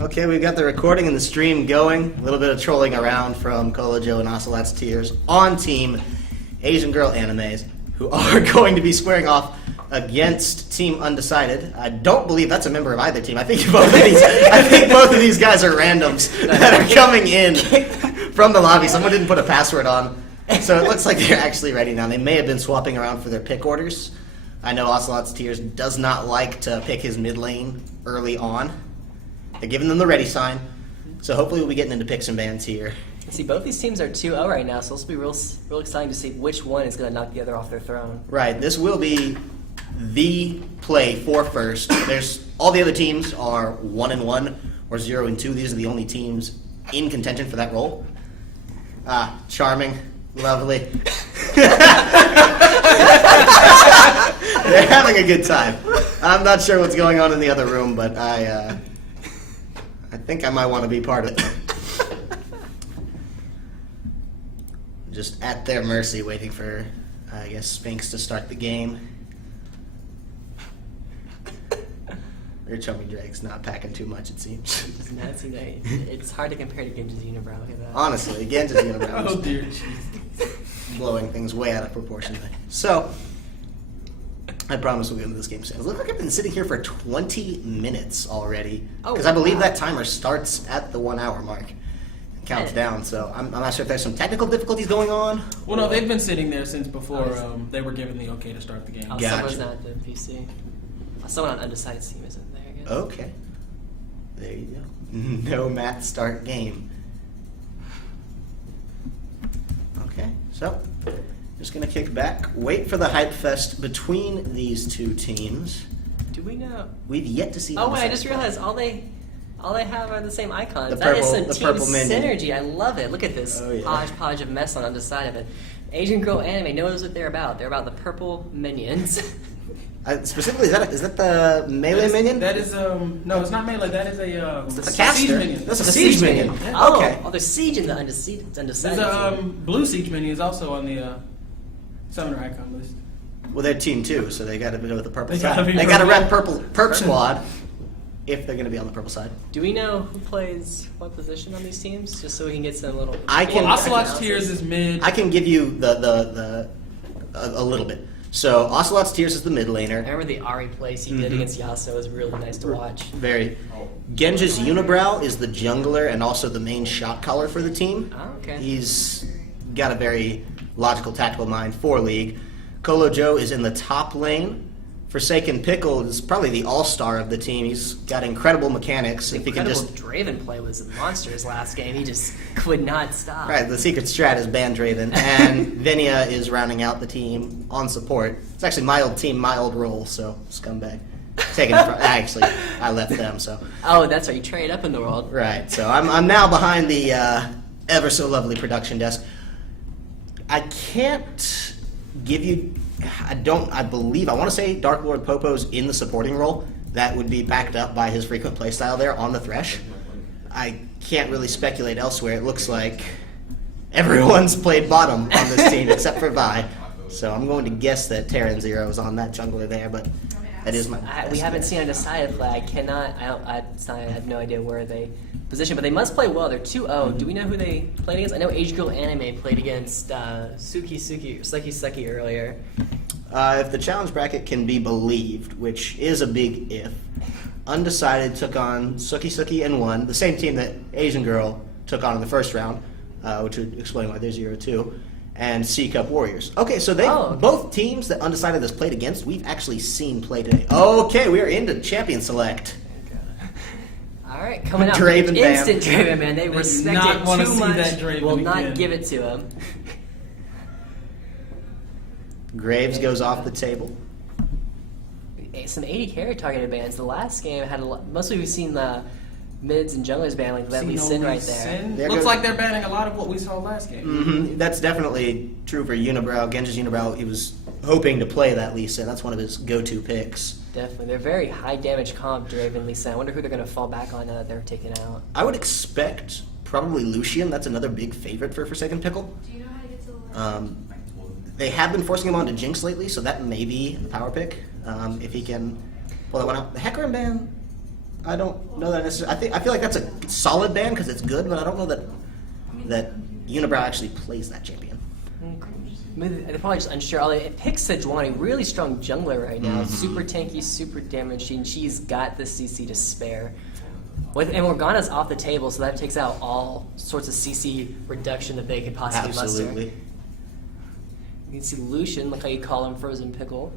Okay, we've got the recording and the stream going. A little bit of trolling around from Kolojo and Ocelot's Tears on Team Asian Girl Animes, who are going to be squaring off against Team Undecided. I don't believe that's a member of either team. I think both of these guys are randoms that are coming in from the lobby. Someone didn't put a password on, so it looks like they're actually ready now. They may have been swapping around for their pick orders. I know Ocelot's Tears does not like to pick his mid lane early on. They're giving them the ready sign, so hopefully we'll be getting into picks and bans here. See, both these teams are 2-0 right now, so this will be real exciting to see which one is going to knock the other off their throne. Right, this will be the play for first. There's all the other teams are 1-1 or 0-2. These are the only teams in contention for that role. Charming, lovely. They're having a good time. I'm not sure what's going on in the other room, but I think I might want to be part of it. Just at their mercy, waiting for, I guess, Sphinx to start the game. Their chummy Drake's not packing too much, it seems. It's hard to compare to Genji's Unibrow. Look at that. Honestly, Genji's Unibrow Oh dear. blowing things way out of proportion. So, I promise we'll get into this game soon. It looks like I've been sitting here for 20 minutes already. Because I believe that timer starts at the 1 hour mark. It counts down, so I'm not sure if there's some technical difficulties going on. Well, no, they've been sitting there since before they were given the okay to start the game. Oh, Gotcha. someone's not at the PC. Someone on Undecided team isn't there, I guess. Okay. There you go. No Matt start game. Okay, so just gonna kick back, wait for the hype fest between these two teams. Do we know? We've yet to see. Oh wait, I Undecided just play. realized all they have are the same icons. The That is purple- some the team purple minion. synergy. I love it. Look at this Oh, yeah. hodgepodge of mess on Undecided. But Asian Girl Anime knows what they're about. They're about the purple minions. Specifically, is that the melee minion? That is no, it's not melee. That is a That's a siege caster. minion. That's a The siege minion. Oh, Okay. oh, there's siege in the Undecided. There's Undecided a team. blue siege minion is also on the summoner icon list. Well, they're team 2, so they got to go with the purple They side. gotta be They got to purple. rep perp squad if they're going to be on the purple side. Do we know who plays what position on these teams, just so we can get some little? I can- Well, Ocelot's Tears is mid. I can give you a little bit. So Ocelot's Tears is the mid I laner. remember the Ari plays he did against Yasuo was really nice to watch. Very. Genji's Unibrow is the jungler and also the main shot caller for the team. Oh, okay. He's got a very logical, tactical mind for League. Kolojo is in the top lane. Forsaken Pickle is probably the all-star of the team. He's got incredible mechanics. The If he can incredible just Draven play was monstrous last game. He just could not stop. right, the secret strat is ban Draven, and Venia is rounding out the team on support. It's actually my old team, my old role. So scumbag, taking it from. Actually, I left them. So Oh, that's right. You trade up in the world. right. So I'm now behind the ever so lovely production desk. I can't give you. I want to say Dark Lord Popo's in the supporting role. That would be backed up by his frequent playstyle there on the Thresh. I can't really speculate elsewhere. It looks like everyone's played bottom on this team except for Vi. So I'm going to guess that Terran Zero is on that jungler there, but that is my We best haven't guess. seen Undecided play. I have no idea where they position, but they must play well. They're 2-0. Do we know who they played against? I know Age Girl Anime played against Suki earlier. If the challenge bracket can be believed, which is a big if, Undecided took on Suki and won, the same team that Asian Girl took on in the first round, which would explain why they're 0-2, and C Cup Warriors. Okay, so both teams that Undecided has played against, we've actually seen play today. Okay, we are into Champion Select. All right, coming out Draven ban. instant Draven man. They do respect not it wanna too see much. that Draven Will not again. give it to him. Graves goes off the table. Some 80 carry targeted bans. The last game had mostly we've seen the mids and junglers ban like that Lee Sin right there. There Looks goes- like they're banning a lot of what we saw last game. Mm-hmm. That's definitely true for Unibrow. Genji's Unibrow, he was hoping to play that Lee Sin. That's one of his go-to picks. Definitely, they're very high damage comp Draven Lee Sin. I wonder who they're going to fall back on now that they're taken out. I would expect probably Lucian. That's another big favorite for Forsaken Pickle. Do you know how to get to the left? They have been forcing him onto Jinx lately, so that may be a power pick if he can pull that one out. The Hecarim ban I don't know that necessarily. I feel like that's a solid ban because it's good, but I don't know that Unibrow actually plays that champion. Maybe they're probably just unsure. Although it picks Sejuani, really strong jungler right now. Super tanky, super damaging. She's got the CC to spare. And Morgana's off the table, so that takes out all sorts of CC reduction that they could possibly Absolutely. muster. You can see Lucian, like how you call him Frozen Pickle.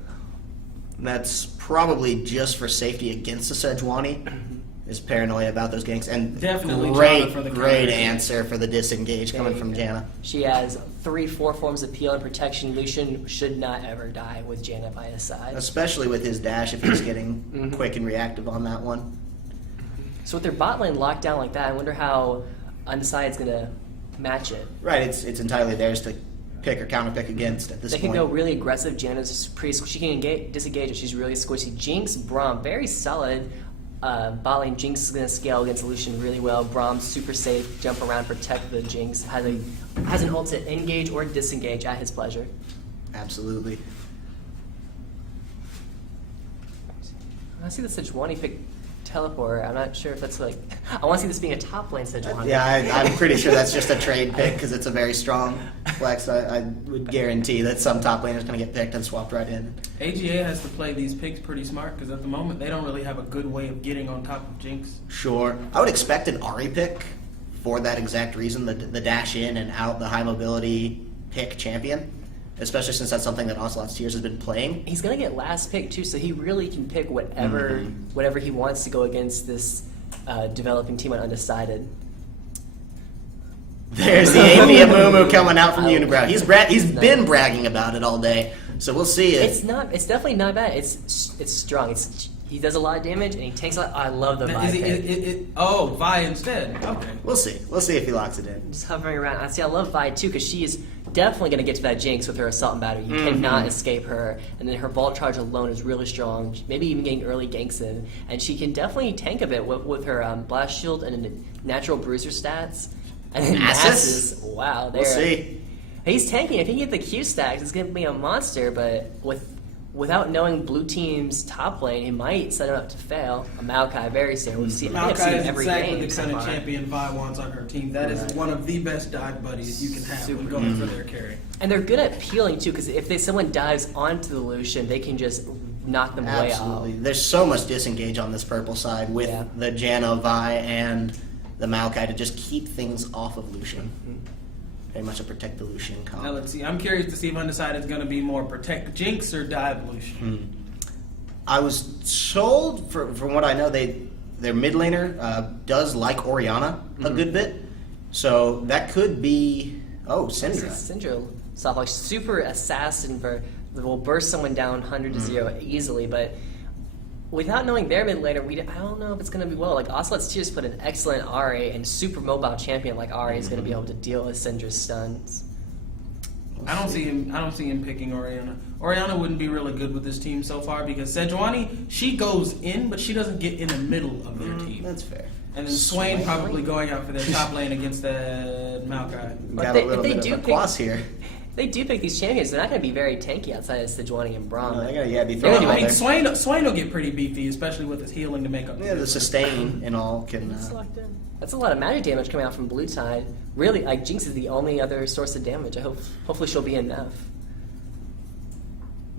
That's probably just for safety against the Sejuani. Is paranoia about those ganks, and Definitely great, Janna for the great counter. answer for the disengage coming from Janna. She has 3-4 forms of peel and protection. Lucian should not ever die with Janna by his side. Especially with his dash if he's getting quick and reactive on that one. So with their bot lane locked down like that, I wonder how Undecided's going to match it. Right, it's entirely theirs to pick or counter pick against at this They point. can go really aggressive. Janna's pretty. She can disengage if she's really squishy. Jinx, Braum, very solid. Bot lane Jinx is going to scale against Lucian really well. Braum super safe, jump around, protect the Jinx. Has an ult to engage or disengage at his pleasure. Absolutely. I see the Sejuani pick teleport. I'm not sure if that's like. I want to see this being a top lane Sejuani. Yeah, I'm pretty sure that's just a trade pick because it's a very strong flex. I would guarantee that some top laner is going to get picked and swapped right in. AGA has to play these picks pretty smart because at the moment they don't really have a good way of getting on top of Jinx. Sure. I would expect an Ahri pick for that exact reason, the dash in and out, the high mobility pick champion, especially since that's something that Ocelot's Tears has been playing. He's gonna get last pick too, so he really can pick whatever he wants to go against this developing team on Undecided. There's the AP Amumu coming out from Unibrow. He's been bragging about it all day, so we'll see it. It's definitely not bad. It's strong. He does a lot of damage and he takes a lot. I love the Vi pick. Vi instead. Okay. We'll see. We'll see if he locks it in. Just hovering around. I love Vi too because she is definitely going to get to that Jinx with her Assault and Battery. You cannot escape her. And then her Vault Charge alone is really strong. Maybe even getting early ganks in. And she can definitely tank a bit with her Blast Shield and Natural Bruiser stats. And then Masses. Wow. We'll see. He's tanking. If he can get the Q stacks, it's going to be a monster. But without knowing blue team's top lane, he might set him up to fail. A Maokai, very safe. We've seen Maokai is every exactly game the kind of champion Vi wants on her team. That is one of the best dive buddies you can have when going for their carry. And they're good at peeling too, because if someone dives onto the Lucian, they can just knock them way out. Absolutely. There's so much disengage on this purple side with the Janna, Vi, and the Maokai to just keep things off of Lucian. Very much a protect the Lucian comp. Now let's see. I'm curious to see if Undecided is going to be more protect Jinx or dive Lucian. I was told, from what I know, their mid laner does like Orianna a good bit, so that could be Syndra. Syndra, soft like super assassin will burst someone down 100 to 0 easily, but without knowing their mid laner, I don't know if it's going to be well. Like Ocelot's Tears put an excellent RA and super mobile champion like RA is going to be able to deal with Syndra's stuns. I don't see him picking Orianna. Orianna wouldn't be really good with this team so far because Sejuani, she goes in, but she doesn't get in the middle of their team. That's fair. And then Swain probably going out for their top lane against the Maokai. Got a little bit of a quas here. They do pick these champions. They're not going to be very tanky outside of Sejuani and Braum. No, they're gonna be throwing I all mean, their- Swain will get pretty beefy, especially with his healing to make up. the sustain and all can. That's a lot of magic damage coming out from blue side. Really, like Jinx is the only other source of damage. Hopefully she'll be enough.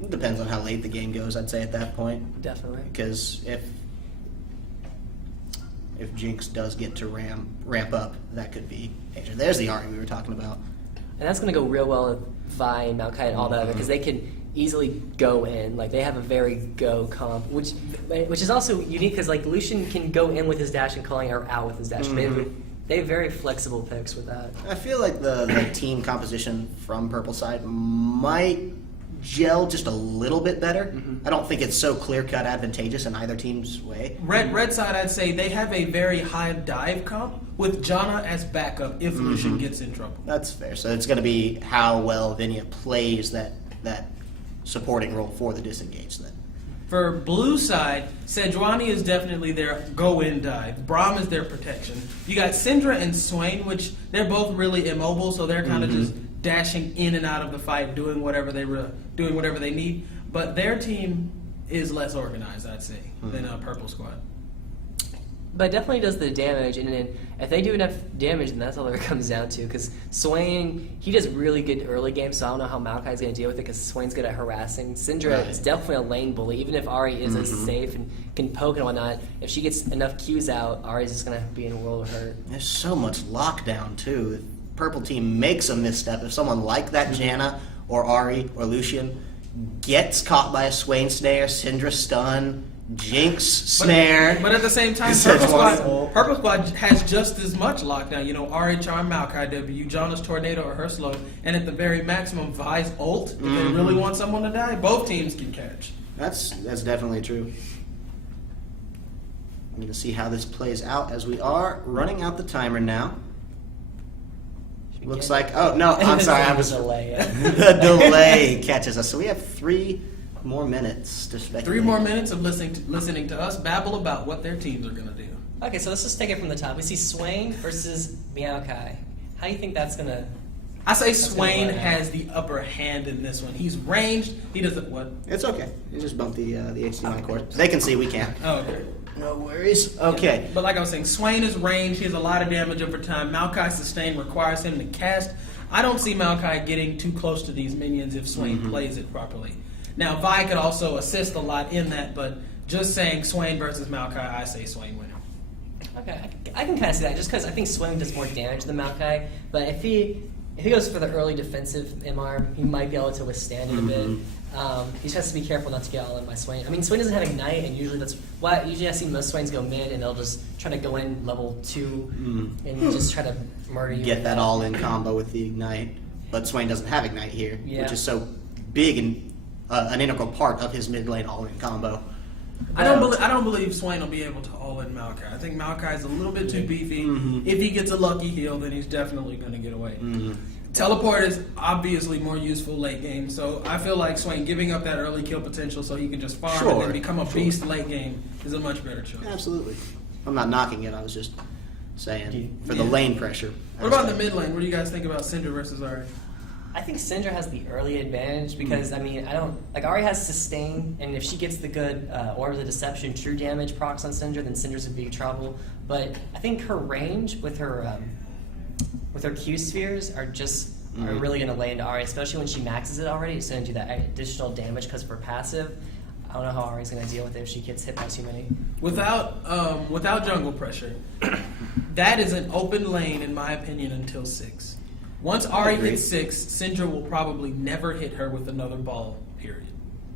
It depends on how late the game goes, I'd say at that point. Definitely. Because if Jinx does get to ramp up, that could be major. There's the Ahri we were talking about. And that's going to go real well with Vi and Maokai and all that other because they can easily go in. Like they have a very go comp, which is also unique because like Lucian can go in with his dash and calling her out with his dash. They have very flexible picks with that. I feel like the team composition from Purple side might gel just a little bit better. I don't think it's so clear-cut advantageous in either team's way. Red side, I'd say they have a very high dive comp with Janna as backup if Lucian gets in trouble. That's fair. So it's going to be how well Vinia plays that supporting role for the disengage then. For blue side, Sejuani is definitely their go-in dive. Braum is their protection. You got Syndra and Swain, which they're both really immobile, so they're kind of just dashing in and out of the fight, doing whatever they need. But their team is less organized, I'd say, than a purple squad. But it definitely does the damage, and then if they do enough damage, then that's all it comes down to. Because Swain, he does really good early game, so I don't know how Maokai's going to deal with it, because Swain's good at harassing. Syndra is definitely a lane bully, even if Ari is safe and can poke and whatnot. If she gets enough Qs out, Ari's just going to be in a world of hurt. There's so much lockdown, too. If Purple Team makes a misstep, if someone like that Janna or Ari or Lucian gets caught by a Swain snare, Syndra stun, Jinx snare. But at the same time, Purple Squad has just as much lockdown. You know, Ari Charm, Maokai W, Jonas Tornado or her slow, and at the very maximum, Vi's ult. If they really want someone to die, both teams can catch. That's definitely true. I'm going to see how this plays out as we are running out the timer now. Looks like, oh no, I'm sorry, I was delay. the delay catches us. So we have 3 more minutes to speculate. 3 more minutes of listening to us babble about what their teams are going to do. Okay, so let's just take it from the top. We see Swain versus Maokai. How do you think that's going to... I say Swain has the upper hand in this one. He's ranged. He doesn't what? It's okay. You just bump the HDMI cord. They can see, we can't. Oh, okay. No worries. Okay. But like I was saying, Swain is ranged. He has a lot of damage over time. Maokai's sustain requires him to cast. I don't see Maokai getting too close to these minions if Swain plays it properly. Now, Vi could also assist a lot in that, but just saying Swain versus Maokai, I say Swain winner. Okay, I can kind of see that, just because I think Swain does more damage than Maokai. But if he goes for the early defensive MR, he might be able to withstand it a bit. He just has to be careful not to get all in by Swain. I mean, Swain doesn't have Ignite, and usually that's why usually I see most Swains go mid, and they'll just try to go in level 2 and just try to murder you. Get that all in combo with the Ignite. But Swain doesn't have Ignite here, which is so big and an integral part of his mid lane all in combo. I don't believe Swain will be able to all in Maokai. I think Maokai is a little bit too beefy. If he gets a lucky heal, then he's definitely going to get away. Teleport is obviously more useful late game, so I feel like Swain giving up that early kill potential so he can just farm and then become a beast late game is a much better choice. Absolutely. I'm not knocking it, I was just saying for the lane pressure. What about the mid lane? What do you guys think about Syndra versus Ari? I think Syndra has the early advantage because, I mean, Ari has sustain, and if she gets the good Orbs of Deception true damage procs on Syndra, then Syndra's in big trouble. But I think her range with her Q spheres are really going to lay into Ari, especially when she maxes it already. It's going to do that additional damage because of her passive. I don't know how Ari's going to deal with it if she gets hit by too many. Without jungle pressure, that is an open lane, in my opinion, until 6. Once Ari hits 6, Syndra will probably never hit her with another ball, period.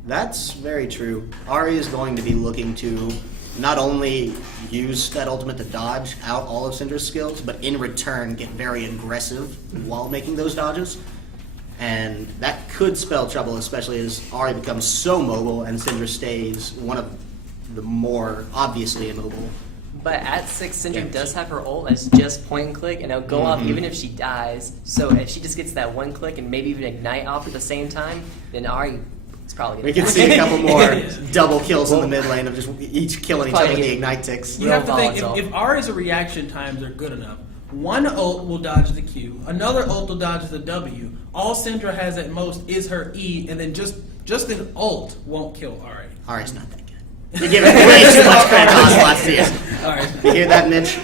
That's very true. Ari is going to be looking to not only use that ultimate to dodge out all of Syndra's skills, but in return get very aggressive while making those dodges. And that could spell trouble, especially as Ari becomes so mobile and Syndra stays one of the more obviously immobile. But at 6, Syndra does have her ult as just point and click, and it'll go off even if she dies. So if she just gets that one click and maybe even ignite off at the same time, then Ari is probably going to We can see a couple more double kills in the mid lane of just each killing each other with the ignite ticks. You have to think, if Ari's reaction times are good enough, one ult will dodge the Q, another ult will dodge the W. All Syndra has at most is her E, and then just an ult won't kill Ari. Ari's not that good. You're giving way too much credit to Ocelot's team. All right. You hear that, Mitch?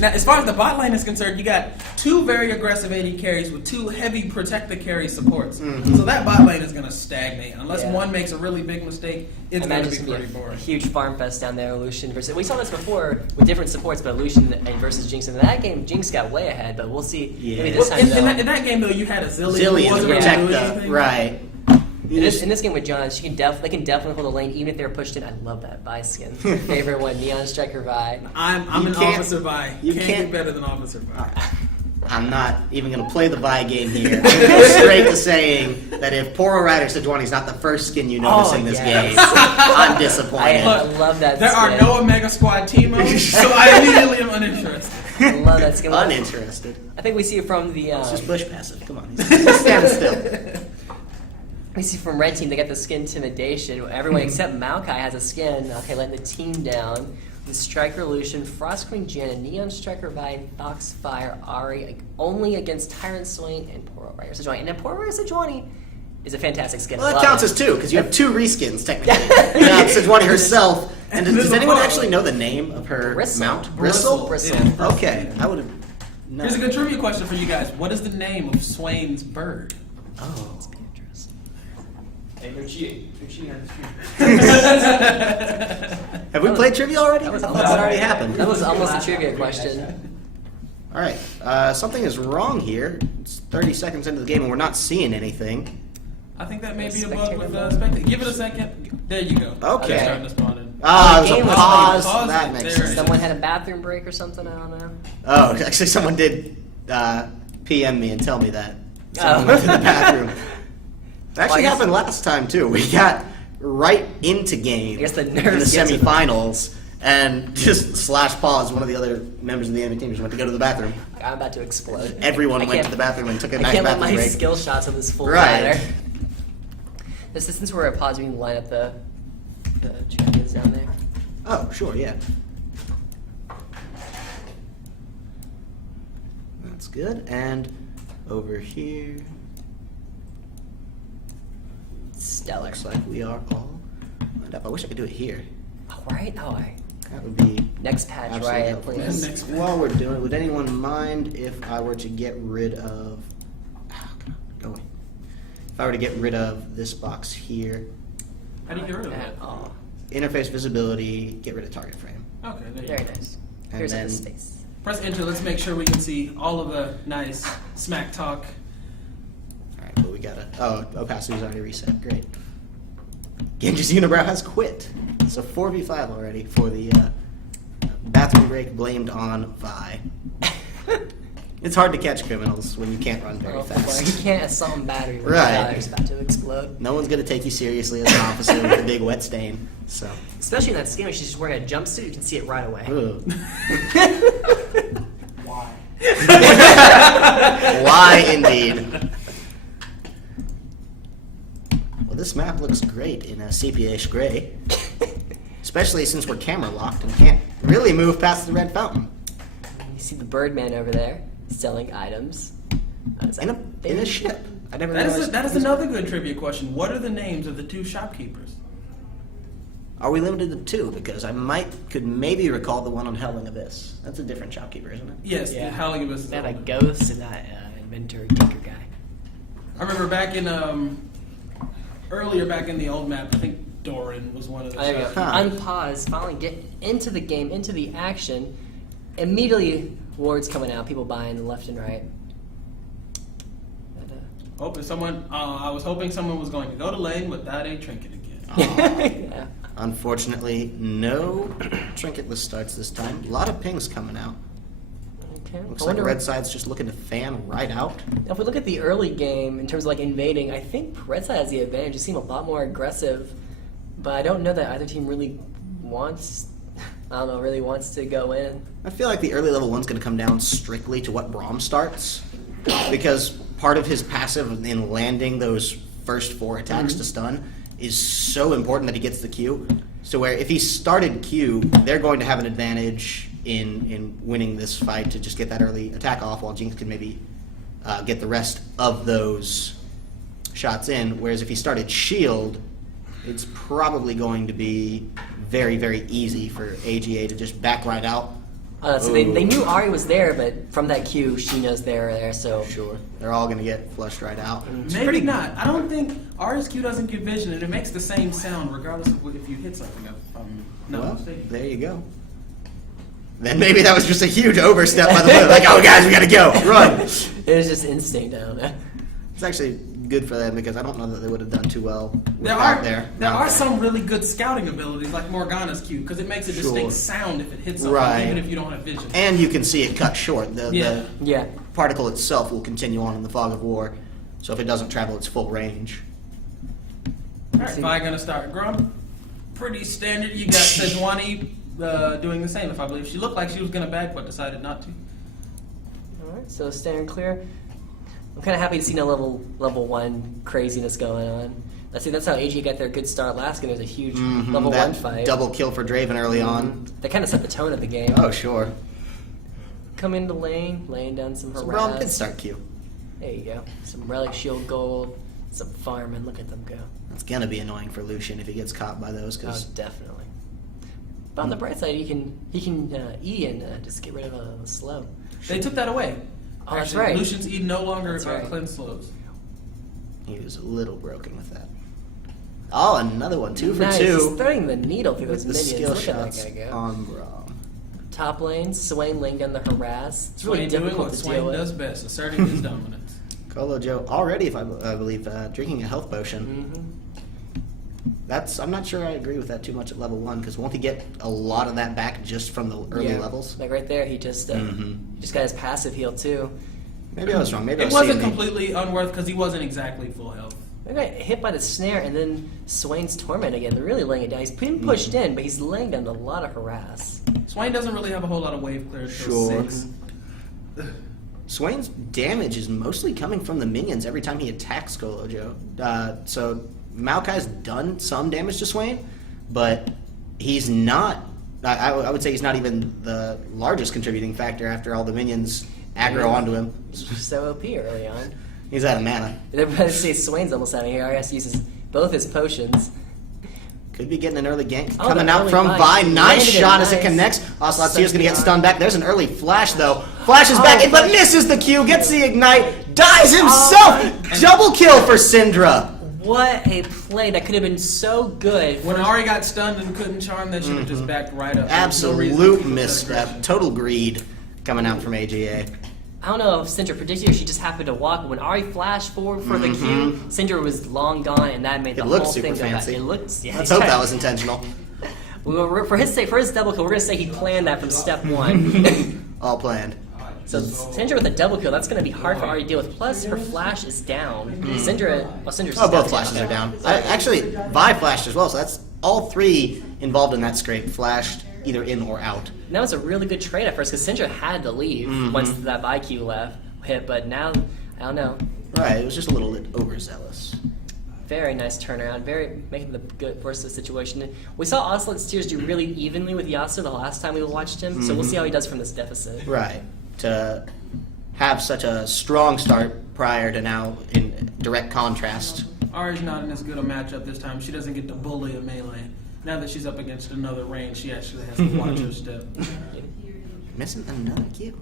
Now, as far as the bot lane is concerned, you got 2 very aggressive AD carries with 2 heavy protect the carry supports. So that bot lane is going to stagnate. Unless one makes a really big mistake, it's going to be pretty boring. A huge farm fest down there, Lucian versus... We saw this before with different supports, but Lucian versus Jinx. And in that game, Jinx got way ahead, but we'll see. Maybe this time, in that game, though, you had a Zillion to protect the... Right. In this game with John, they can definitely hold the lane even if they're pushed in. I love that Vi skin. Favorite one, Neon Striker Vi. I'm an Officer Vi. You can't be better than Officer Vi. I'm not even going to play the Vi game here. I'm going to go straight to saying that if Poro Rider Sejuani's not the first skin you notice in this game, I'm disappointed. I love that There skin. are no Omega Squad team modes, so I immediately am uninterested. I love that skin. Uninterested. I think we see it from the... It's just bush passive. Come on. Just stand still. We see from Red Team, they got the skin Intimidation. Everyone except Maokai has a skin. Okay, letting the team down. The Striker Lucian, Frost Queen Janna, Neon Striker Vi, Foxfire Ari, only against Tyrant Swain and Poro Rider Sejuani. And then Poro Rider Sejuani is a fantastic skin. Well, I that love counts it. as 2 because you have 2 reskins technically. You have Sejuani herself. And does anyone actually know the name of her Bristle. mount? Bristle. Bristle. Yeah. Okay, I would have. No. Here's a good trivia question for you guys. What is the name of Swain's bird? Oh. Hey, they're cheating. They're cheating on the stream. Have we played trivia already? That was I thought that already happened. That was almost a trivia question. All right, something is wrong here. It's 30 seconds into the game and we're not seeing anything. I think that may be a Spectator bug with mode. Spectator. Give it a second. There you go. Okay. It's starting to spawn in. Ah, The there's a game was pause. playing. That Pause it. makes There sense. it is. Someone had a bathroom break or something. I don't know. Oh, actually, someone did PM me and tell me that. Oh. Someone went to the bathroom. It actually Well, I guess- happened last time too. We got right into game I guess the in the nerves get to them. semifinals, and just pause. One of the other members of the enemy team just went to go to the bathroom. I'm about to explode. Everyone I went can't- to the bathroom and took a I nice can't let bathroom my break. skill shots on this full Right. ladder. This is since we're at pause, we can line up the champions down there. Oh, sure, yeah. That's good. And over here, Stellar. looks like we are all lined up. I wish I could do it here. Oh, right? Oh, That would be next patch, absolutely right? helpful. Please. Next While we're doing it, would anyone mind if I were to get rid of... Oh, God, go away. If I were to get rid of this box here, How do you get rid of At that? all. interface visibility, get rid of target frame. Okay, there you Very go. nice. And Here's then- the space. Press enter. Let's make sure we can see all of the nice smack talk. All right, but we gotta... Oh, opacity's already reset. Great. Genji's Unibrow has quit. So 4v5 already for the bathroom break blamed on Vi. It's hard to catch criminals when you can't run very You fast. can't assault and battery when Right. your ladder's about to explode. No one's gonna take you seriously as an officer with a big wet stain. So, Especially in that skin where she's just wearing a jumpsuit, you can see it right away. ugh. Why? Why indeed? Well, this map looks great in a sepia-ish gray, especially since we're camera locked and can't really move past the red fountain. You see the Birdman over there selling items. In a ship. I never That is, realized. that is another good trivia question. What are the names of the 2 shopkeepers? Are we limited to 2? Because I could maybe recall the one on Howling Abyss. That's a different shopkeeper, isn't it? Yes, Yeah. the Howling Abyss. They had a ghost and that inventor tinker guy. I remember back in earlier back in the old map. I think Doran was one of the. There you go. Huh. Unpause, finally get into the game, into the action. Immediately, wards coming out, people buying left and right. And, Hoping someone. I was hoping someone was going to go to lane without a trinket again. yeah. Unfortunately, no trinketless starts this time. A lot of pings coming out. Okay. Looks I like wonder- red side's just looking to fan right out. If we look at the early game in terms of like invading, I think red side has the advantage. They seem a lot more aggressive, but I don't know that either team really wants. I don't know, really wants to go in. I feel like the early level one's going to come down strictly to what Braum starts, because part of his passive in landing those first 4 attacks to stun is so important that he gets the Q. So where if he started Q, they're going to have an advantage in winning this fight to just get that early attack off, while Jinx can maybe get the rest of those shots in. Whereas if he started shield, it's probably going to be very, very easy for AGA to just back right out. So they knew Ari was there, but from that Q, she knows they're there. So Sure. They're all going to get flushed right out. It's Maybe pretty- not. I don't think RSQ doesn't get vision, and it makes the same sound regardless of if you hit something. If I'm not Well, mistaken. there you go. Then maybe that was just a huge overstep by the player. Like, oh, guys, we got to go. Run. it was just instinct. I don't know. It's actually good for them because I don't know that they would have done too well There without are there. there are some really good scouting abilities like Morgana's Q because it makes a distinct Sure. sound if it hits something, Right. even if you don't have vision. And you can see it cut short. Yeah. Yeah. The particle itself will continue on in the fog of war. So if it doesn't travel its full range. All right, Vi gonna start. Grum, pretty standard. You got Sejuani doing the same. If I believe she looked like she was gonna bag, but decided not to. All right. So standing clear. I'm kind of happy to see no level 1 craziness going on. Let's see. That's how AG got their good start last game. There was a huge level that 1 fight. double kill for Draven early on. That kind of set the tone of the game. Oh, sure. Come into lane, laying down some So harass. Braum did start Q. There you go. Some relic shield gold. Some firemen, look at them go. It's gonna be annoying for Lucian if he gets caught by those, Oh, because definitely. But on the bright side, he can E and just get rid of a slow. They took that away. Oh, that's Actually, right. Lucian's E no longer That's right. cleanse slows. he was a little broken with that. Oh, another one, 2 for Nice. 2. He's throwing the needle through With those the minions. skill Look at shots that guy go. on Braum. Top lane, Swain laying down the harass. It's really Swain doing difficult what to Swain deal does with. best, asserting his dominance. Colo Joe already, if I believe, drinking a health potion. I'm not sure I agree with that too much at level 1, because won't he get a lot of that back just from the early levels? Like right there, he just he just got his passive heal too. Maybe I was wrong. Maybe I It was wasn't seeing completely unworth because he wasn't exactly full health. They got hit by the snare and then Swain's torment again. They're really laying it down. He's being pushed in, but he's laying down a lot of harass. Swain doesn't really have a whole lot of wave clear Sure. till 6. Swain's damage is mostly coming from the minions every time he attacks Colo Joe. So Maokai's done some damage to Swain, but he's not. I would say he's not even the largest contributing factor after all the minions aggro onto him. So OP early on. He's out of mana. They're about to say Swain's almost out of here. RS uses both his potions. Could be getting an early gank Oh, coming the out early from Vi. Vi. Nice Landed it shot as it nice. connects. Ocelot's Such going to get good stunned back. There's an early flash though. Flashes back in, but Flash. misses the Q. Gets the ignite. Dies himself. Double kill for Syndra. What a play. That could have been so good. When Ari got stunned and couldn't charm, they should have just backed right up. There was no reason to Absolute keep that misstep. aggression. Total greed coming out from AGA. I don't know if Syndra predicted or she just happened to walk. When Ari flashed forward for the Q, Syndra was long gone, and that made the It looked whole super thing go back. fancy. It looked. Yeah, Let's hope that was intentional. For his sake, for his double kill, we're gonna say he planned that from step 1. All planned. So Syndra with a double kill, that's gonna be hard for Ari to deal with. Plus, her flash is down. Syndra's Oh, both flashes are down. Actually, Vi flashed as well, so that's all 3 involved in that scrape. Flashed either in or out. And that was a really good trade at first because Syndra had to leave once that IQ left hit, but now I don't know. Right, it was just a little bit overzealous. Very nice turnaround, very making the good worst of the situation. We saw Ocelot's Tears do really evenly with Yasuo the last time we watched him, so we'll see how he does from this deficit. Right. To have such a strong start prior to now in direct contrast. Ari's not in as good a matchup this time. She doesn't get to bully a melee. Now that she's up against another range, she actually has to watch her step. Missing another Q.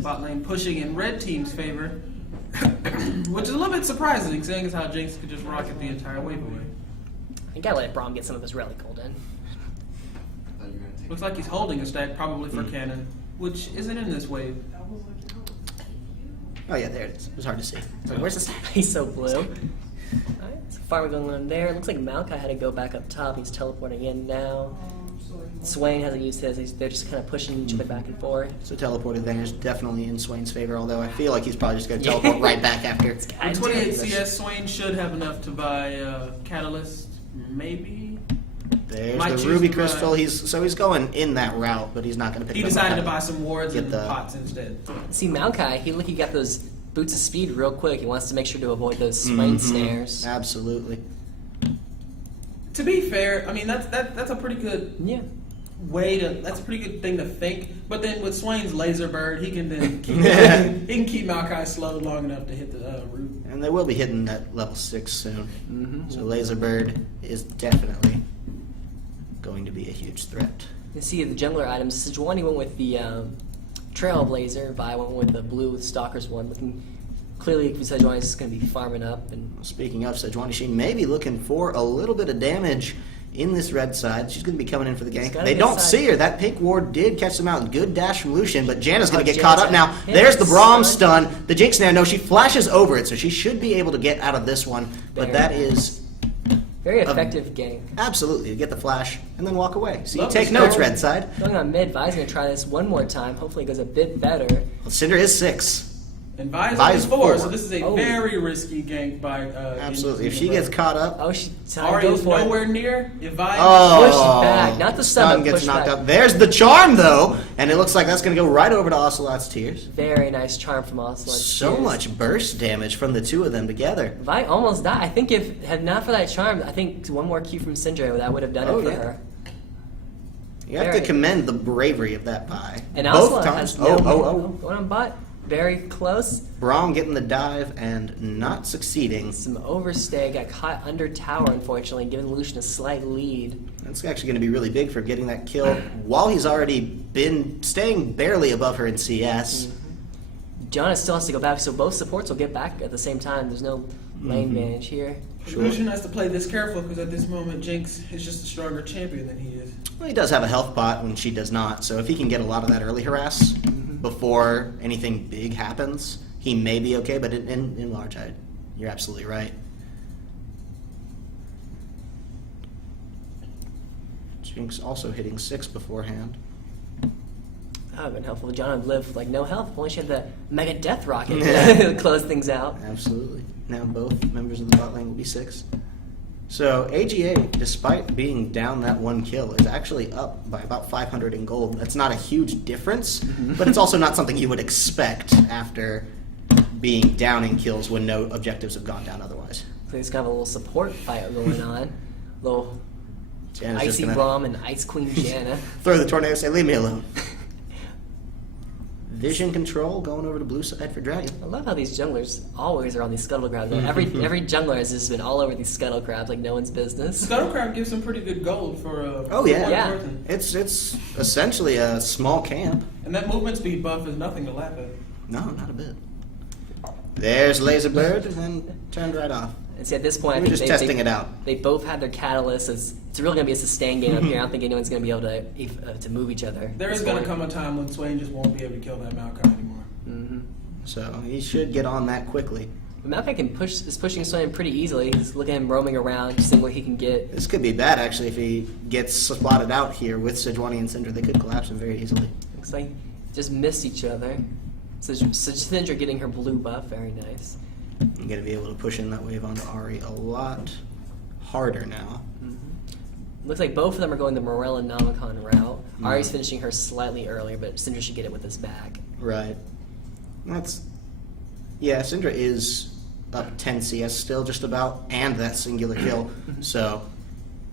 Bot lane pushing in red team's favor, which is a little bit surprising, seeing as how Jinx could just rocket the entire wave away. You gotta let Braum get some of his relic gold in. Looks like he's holding a stack, probably for cannon, which isn't in this wave. Oh yeah, there it is. It was hard to see. It's like, where's the stack? He's so blue. Alright, so fire going on there. Looks like Maokai had to go back up top. He's teleporting in now. Swain hasn't used his. They're just kind of pushing each other back and forth. So teleport advantage definitely in Swain's favor, although I feel like he's probably just going to teleport right back after. With 28 CS, Swain should have enough to buy Catalyst, maybe? There's Might the choose Ruby to Crystal. buy- He's going in that route, but he's not going to pick He it up. decided to buy some wards Get and the- pots instead. See, Maokai, he got those boots of speed real quick. He wants to make sure to avoid those Swain snares. Absolutely. To be fair, I mean that's a pretty good Yeah. that's a pretty good thing to think. But then with Swain's laser bird, he can then keep, he can keep Maokai slowed long enough to hit the root. And they will be hitting that level 6 soon. So Laserbird is definitely going to be a huge threat. You see the jungler items. Sejuani went with the Trailblazer. Vi went with the blue Stalkers one. Looking clearly, Sejuani's just going to be farming up. And Speaking of Sejuani, she may be looking for a little bit of damage in this red side. She's going to be coming in for the gank. got a They good don't side. see her. That pink ward did catch them out. Good dash from Lucian, but Janna's going Oh, to get Janna's caught up now. hit. There's the Hit, Braum stun. stun. The Jinx now, no, she flashes over it, so she should be able to get out of this one. But Very that nice. is very effective gank. absolutely to get the flash and then walk away. So you Love take this notes, card. red side. Going on mid, Vi's going to try this one more time. Hopefully it goes a bit better. Well, Cinder is 6. And Vi is Vi's only 4, 4. so this is a Oh. very risky gank by Absolutely. If she Indian gets caught up, Oh, she Ari go is for nowhere it. near. If Vi Push back. Not the stun, but gets push knocked back. up. There's the charm, though, and it looks like that's going to go right over to Ocelot's Tears. Very nice charm from Ocelot. So much burst damage from the two of them together. Vi almost died. I think if had not for that charm, I think one more Q from Syndra that would have done Oh, it for yeah. her. You have Very. to commend the bravery of that Vi. And Both Ocelot times. has no Oh. going on bot. Very close. Braum getting the dive and not succeeding. Some overstay, got caught under tower, unfortunately, giving Lucian a slight lead. That's actually going to be really big for getting that kill while he's already been staying barely above her in CS. Jonas still has to go back, so both supports will get back at the same time. There's no lane advantage here. Lucian has to play this careful because at this moment Jinx is just a stronger champion than he is. Well, he does have a health bot when she does not, so if he can get a lot of that early harass before anything big happens, he may be okay, but in large, you're absolutely right. Jinx also hitting 6 beforehand. That would have been helpful. John would live like no health. If only she had the Mega Death Rocket to close things out. Absolutely. Now both members of the bot lane will be 6. So AGA, despite being down that 1 kill, is actually up by about 500 in gold. That's not a huge difference, but it's also not something you would expect after being down in kills when no objectives have gone down otherwise. So he's got a little support fight going on. Little Janna's just Icy gonna Braum and Ice Queen Janna. throw the tornado, say, leave me alone. Vision control going over to blue side for Dragon. I love how these junglers always are on these scuttle crabs. Every jungler has just been all over these scuttle crabs like no one's business. Scuttlecraft gives some pretty good gold for Oh yeah, Yeah. person. It's essentially a small camp. And that movement speed buff is nothing to laugh at. No, not a bit. There's Laser Bird, and then turned right off. And see, at this point, I We're think just testing it out. They both had their catalysts. It's really going to be a sustained game up here. I don't think anyone's going to be able to move each other. There is going to come a time when Swain just won't be able to kill that Maokai anymore. So he should get on that quickly. Maokai is pushing Swain pretty easily. He's looking at him roaming around, seeing what he can get. This could be bad, actually, if he gets spotted out here with Sejuani and Syndra. They could collapse him very easily. Looks like just missed each other. So Syndra getting her blue buff, very nice. I'm going to be able to push in that wave onto Ari a lot harder now. Looks like both of them are going the Morella Namicon route. Ari's finishing her slightly earlier, but Syndra should get it with his back. Right. Syndra is up 10 CS still, just about, and that singular kill. So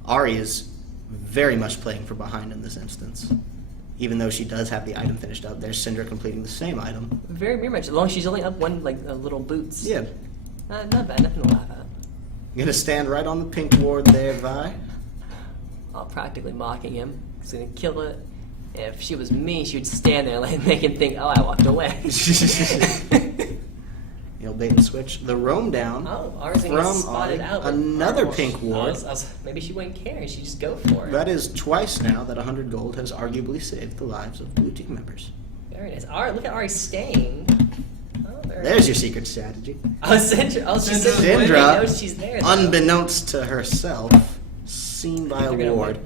Ari is very much playing from behind in this instance. Even though she does have the item finished up, there's Syndra completing the same item. Very much. As long as she's only up one, like, little boots. Yeah. Not bad. Nothing to laugh at. Gonna stand right on the pink ward there, Vi. All practically mocking him. He's gonna kill it. If she was me, she would stand there and make him think, oh, I walked away. You'll bait and switch. The roam down Oh, Ari's gonna get from spotted Ari. out. but Another Ari- pink ward. Maybe she wouldn't care. She'd just go for it. That is twice now that 100 gold has arguably saved the lives of blue team members. Very nice. Ari, look at Ari staying. Oh, very There's nice. your secret strategy. Oh, Syndra. Oh, she's Syndra. Syndra knows she's there. though. Unbeknownst to herself, seen by They're a gonna ward. win.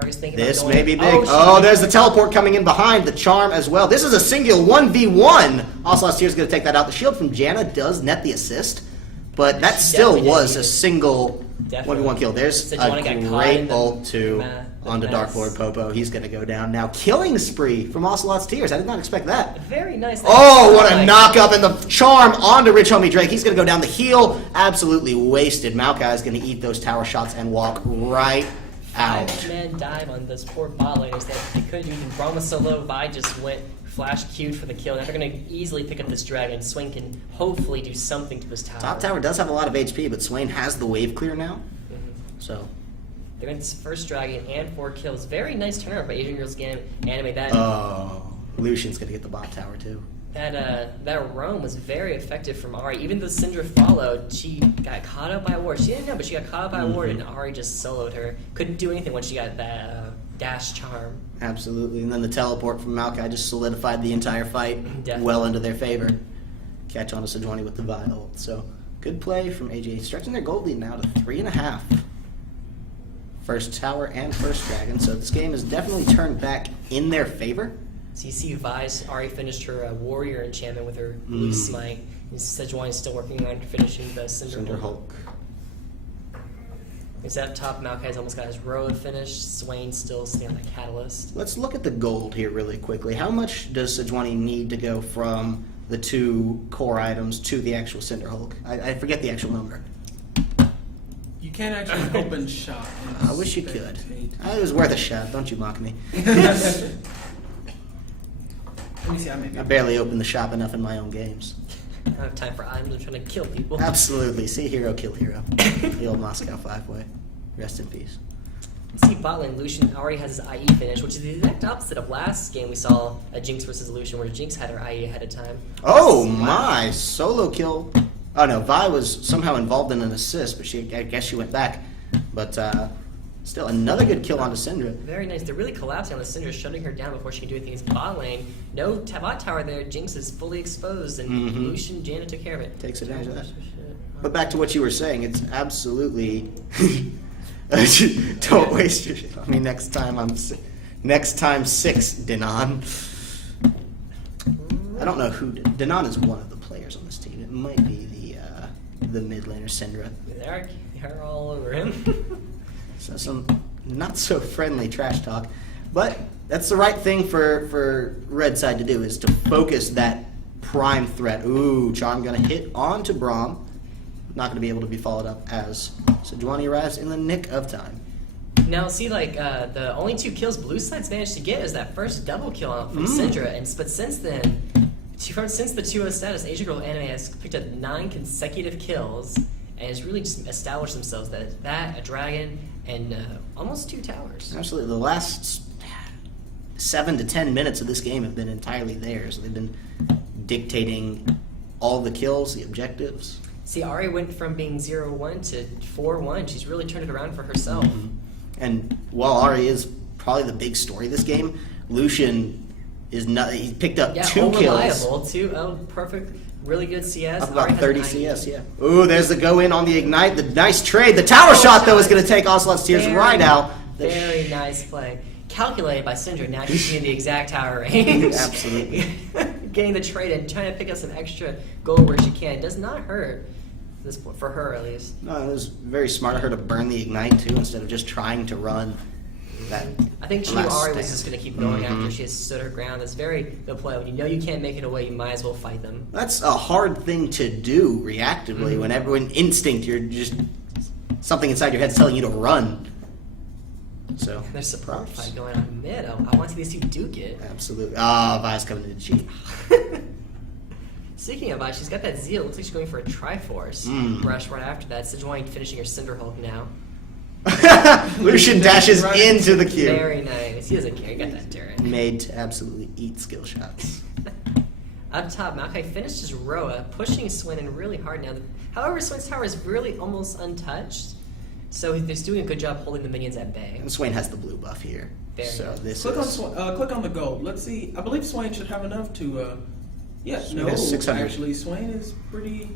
Ari's thinking This about going, may be big. she Oh, may there's go- the teleport coming in behind, the charm as well. This is a single 1v1. Ocelot's Tear's going to take that out. The shield from Janna does net the assist, but that She still definitely was did. a single Definitely. 1v1 kill. There's Sejuani got a caught great in the ult to the onto Dark mess. Lord Popo. He's going to go down now. Killing spree from Ocelot's Tears. I did not expect that. Very nice. Oh, what a knock up, and the charm onto Rich Homie Drake. He's going to go down the heel. Absolutely wasted. Maokai is going to eat those tower shots and walk right out. 5-man dive on those poor bot laners that they couldn't even. Brahma solo, Vi just went flash queued for the kill. Now they're going to easily pick up this dragon. Swain can hopefully do something to this tower. Top tower does have a lot of HP, but Swain has the wave clear now. So, They're going to first dragon and 4 kills. Very nice turnaround by Asian Girls game anime. That Lucian's gonna get the bot tower too. that roam was very effective from Ari. Even though Syndra followed, she got caught up by a ward. She didn't know, but she got caught up by a ward, and Ari just soloed her. Couldn't do anything when she got that dash charm. Absolutely, and then the teleport from Maokai just solidified the entire fight Definitely. well into their favor. Catch on to Sejuani with the vial. So, good play from AJ, stretching their gold lead now to 3.5. First tower and first dragon, so this game has definitely turned back in their favor. So you see Vi's already finished her warrior enchantment with her blue smite. And Sejuani is still working on finishing the Cinder Cinder Hulk. Hulk. He's up top. Maokai's almost got his road finished. Swain's still staying on the catalyst. Let's look at the gold here really quickly. How much does Sejuani need to go from the 2 core items to the actual Cinder Hulk? I forget the actual number. You can't actually open shot. I wish you could. It was worth a shot. Don't you mock me. Let me see. I may be. I barely open the shop enough in my own games. I don't have time for items. I'm trying to kill people. Absolutely. See hero, kill hero. The old Moscow 5-way. Rest in peace. See, bot lane Lucian already has his IE finish, which is the exact opposite of last game we saw a Jinx versus Lucian, where Jinx had her IE ahead of time. Oh my! Solo kill. Oh no, Vi was somehow involved in an assist, but I guess she went back. But still, another good kill onto Syndra. Very nice. They're really collapsing on the Syndra, shutting her down before she can do anything. It's bot lane. No bot tower there. Jinx is fully exposed, and Lucian, Janet took care of it. Takes advantage of that. But back to what you were saying, it's absolutely. Don't waste your shit on me next time. Next time 6 Denon. I don't know who Denon is. One of the players on this team. It might be the mid laner Syndra. They're all over him. So some not so friendly trash talk, but that's the right thing for Red side to do, is to focus that prime threat. Ooh, charm gonna hit onto Braum. Not gonna be able to be followed up as Sejuani arrives in the nick of time. Now, see, like, the only 2 kills Blue Side's managed to get is that first double kill from Syndra, but since then, since the 2-0 status, Asian Girl Anime has picked up 9 consecutive kills, and has really just established themselves that a dragon, and almost 2 towers. Absolutely. The last 7 to 10 minutes of this game have been entirely theirs. They've been dictating all the kills, the objectives. See, Ari went from being 0-1 to 4-1. She's really turned it around for herself. And while Ari is probably the big story of this game, Lucian is not. He picked up 2 kills. Reliable, too. Oh, perfect. Really good CS. Up about Ari has 30 an IE. CS, yeah. Ooh, there's the go in on the Ignite. The nice trade. The tower shot, though, is going to take Ocelot's Tears right out. Very nice play. Calculated by Syndra. Now she's in the exact tower range. Absolutely. Getting the trade and trying to pick up some extra gold where she can. Does not hurt. This point, for her at least. No, it was very smart of her to burn the Ignite, too, instead of just trying to run that. I think she knew last Ari was stand. just going to keep going after she has stood her ground. It's very good play. When you know you can't make it away, you might as well fight them. That's a hard thing to do reactively when everyone instinct, you're just something inside your head's telling you to run. So There's a support props. fight going on mid. I want to see these 2 duke it. Absolutely. Ah, Vi's coming to cheat. Speaking of she's got that zeal. Looks like she's going for a Triforce rush right after that. Sejuani finishing her Cinder Hulk now. Lucian dashes into the queue. Very nice. He doesn't care. He got that turret. Made to absolutely eat skill shots. Up top, Maokai finished his Roa, pushing Swin in really hard now. However, Swin's tower is really almost untouched, so he's doing a good job holding the minions at bay. And Swain has the blue buff here. Very so nice. this Click on is... click on the gold. Let's see. I believe Swain should have enough to. Swain No. has 600. Actually, Swain is pretty